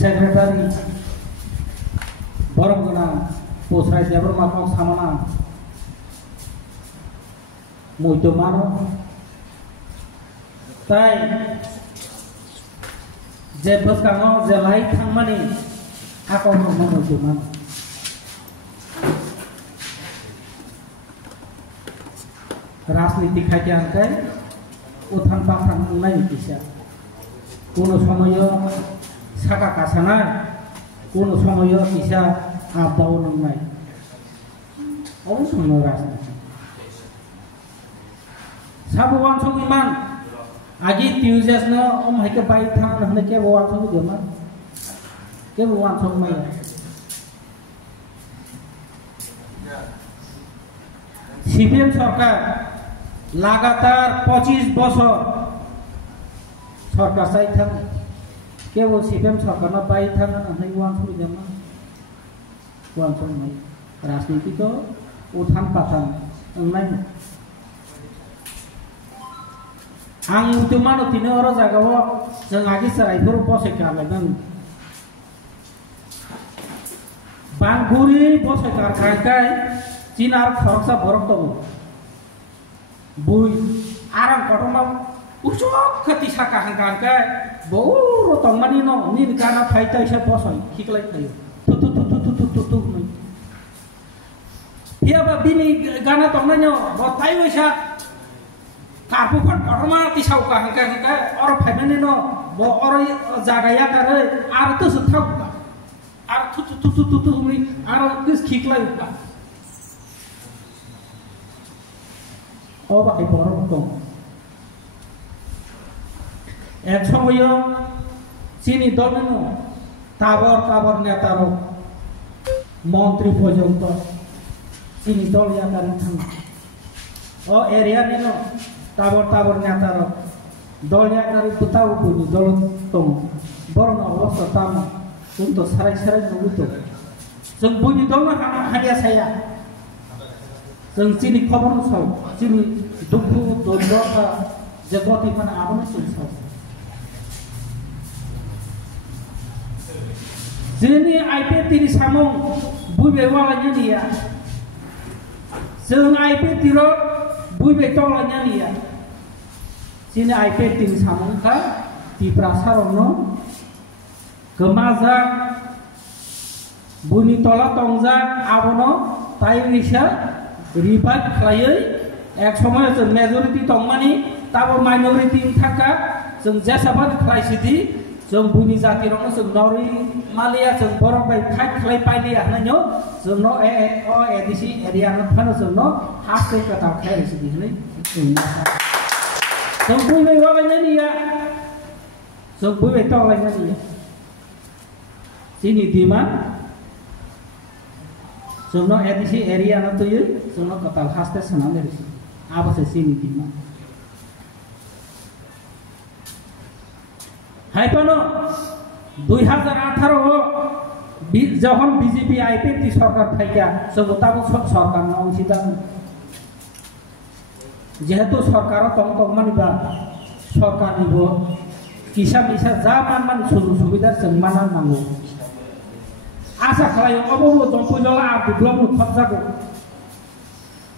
सेक्रेटारि बरम गोनां पोसाय देबर माखौ सामना मुयदमानो ताई जे बसकाङो जे लाइ थांमानि आखौ नंगौ मुयदमानो राजनीति खायथियानखाय उथान पाथान नुनाय किसा कोनो समय साका कासानाय कोनो समय किसा आबदाव नंनाय अवश्य राजनीति साबवान समिमान आगे ट्यूजर्स न हाइके बाई थांग हने के बवान समी देमा के बवान समी सीपीएम सरकार लगातार 25 बছর सरकार साइ थांग केवल सीपीएम सरकार न बाई थांग हने बवान समी देमा बवान समी राजनीति को उथान पाथान नंनाय आं उतमानो तिनो अरो जागाव जों आगे सरायफोर बसे गालायगोन बांगुरि बसे गारखायखाय चिनार खरकसा बरक दं बुइ आराम कटमा उसक खति साका हांगाखाय बहु तंमानि न निन गाना फाइता इसे बसय खिकलाय थायो तु तु तु तु तु तु तु हियाबा बिनि गाना तंनायनो बताय वैसा कारपुफोर कटमा तिसाव का हांगा और फाइनानि न बो और जागाया करे आर तो सथाव आर थु थु थु थु थु मी आर किस खिकलाय उका ओ बाय बरम दं एक समय চিনি দলनो ताबर ताबर नेतारो मंत्री पर्यंत চিনি দল यातारि थां ओ एरिया निनो ताबर ताबर नेतारो दलिया गारि पुताव पुनि दल दं बरन अवस्था ताम उन्तो साराय साराय नुतो जों बुनि दल हानिया साया जों चिनि खबर साव चिनि दुखु दन्दका जगति मन आबन सुसाव जोंनि आइपे तिरि सामं बुबे वाला निया जों आइपे तिरो बुबे तला निया Sini IP tim samungka di prasarono kemaza buni tola tongza abono tairisa ribat klayai ek সময় जों majority tongmani tabo minority thaka जों jesabat klaisidi जों buni jatirono जों nori malia जों borok bai khai khlai pailia hanyo जों no o edisi area no phano जों no haste kata khairisi ni जों बुंबाय वाबायनानिया जों बुंबाय तलायनानिया जोंनि दिमा जोंनो एदिसि एरिया न तयो जोंनो कताल हास्ते सनानै रसि आबसे जोंनि दिमा हायपनो 2018 যখন বিজেপি আইপিএফটি সরকার থাইকা जों তাবো সরকার ন অংশীদার যেহেতু সরকার তংতংমানিবা সরকার নিব কিসা মিসা যা মান সুযোগ সুবিধা जों माना नांगौ आशा खालायो अबो जंपुजला आर डेभलपनि खरसाखौ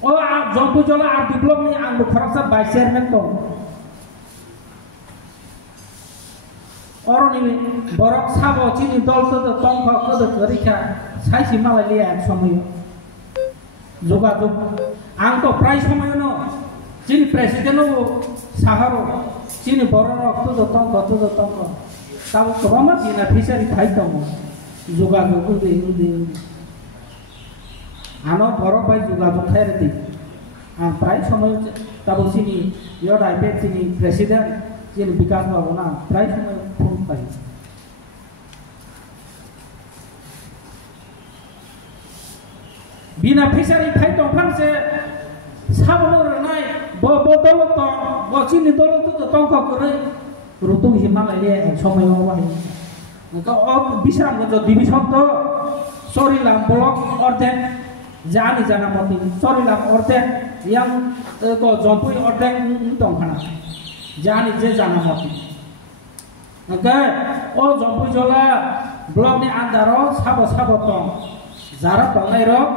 ओ जंपुजला आर डेभलपनि आंबो खरसा बाय चेयारमेन दं अरनि बरक साबो चिनि दलतो तंख कद करिखा साइसि मालायलिया एक समय जोगाजोग आं तो प्राय समय न Sini presiden lo saharo, sini borong tu tongko, tahu kerana sini bisa dikaitkan, juga undi, ano borong baik juga berkhairi, price sama tahu sini, ya dapat sini presiden, sini bikas bawa price sama pun baik. Bina bisa dikaitkan kan se, sabun orang bo dolo to bo chini dolo to tongko kore rutung himalaya ek সময় ওয়াই তো বিশাল গো ডিভিশন তো সরিলাম ব্লক অর্ধেক জানি জানা মতি সরিলাম অর্ধেক ইয়াং তো জম্পুই অর্ধেক দংখানা জানি যে জানা মতি ওকে ও জম্পুই জলা block ni andaro sabo sabo tong jara tongnai rok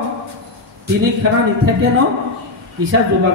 tini khanani theke no kisa juba